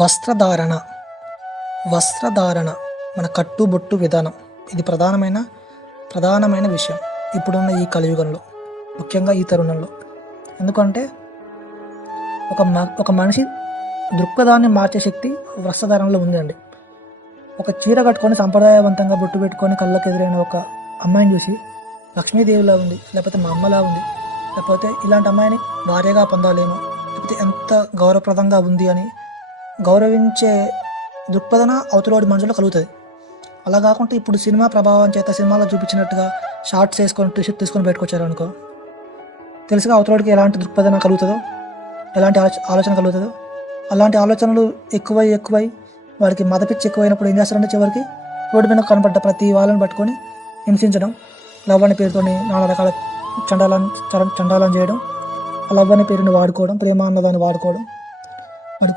వస్త్రధారణ వస్త్రధారణ మన కట్టుబొట్టు విధానం ఇది ప్రధానమైన విషయం ఇప్పుడున్న ఈ కలియుగంలో, ముఖ్యంగా ఈ తరుణంలో. ఎందుకంటే ఒక మనిషి దృక్పథాన్ని మార్చే శక్తి వస్త్రధారణలో ఉందండి. ఒక చీర కట్టుకొని సంప్రదాయవంతంగా బొట్టు పెట్టుకొని కళ్ళకు ఎదురైన ఒక అమ్మాయిని చూసి లక్ష్మీదేవిలా ఉంది, లేకపోతే మా అమ్మలా ఉంది, లేకపోతే ఇలాంటి అమ్మాయిని భార్యగా పొందాలేమో, లేకపోతే ఎంత గౌరవప్రదంగా ఉంది అని గౌరవించే దృక్పథన అవతలోడి మనసులో కలుగుతుంది. అలా కాకుండా ఇప్పుడు సినిమా ప్రభావం చేత సినిమాలో చూపించినట్టుగా షార్ట్స్ వేసుకొని టీషర్ట్ తీసుకొని బయటకు అనుకో, తెలుసుగా అవతలోడికి ఎలాంటి దృక్పథన కలుగుతుందో, ఎలాంటి ఆలోచన కలుగుతుందో. అలాంటి ఆలోచనలు ఎక్కువై వాడికి మదపిచ్చి ఎక్కువైనప్పుడు ఏం చేస్తారంటే చివరికి రోడ్డు మీద కనపడ్డ ప్రతి వాళ్ళని పట్టుకొని హింసించడం, లవ్ అనే పేరుతోని నానా రకాల చండాలని చేయడం, ఆ లవ్ అనే పేరుని వాడుకోవడం, ప్రేమ అన్నదాన్ని వాడుకోవడం,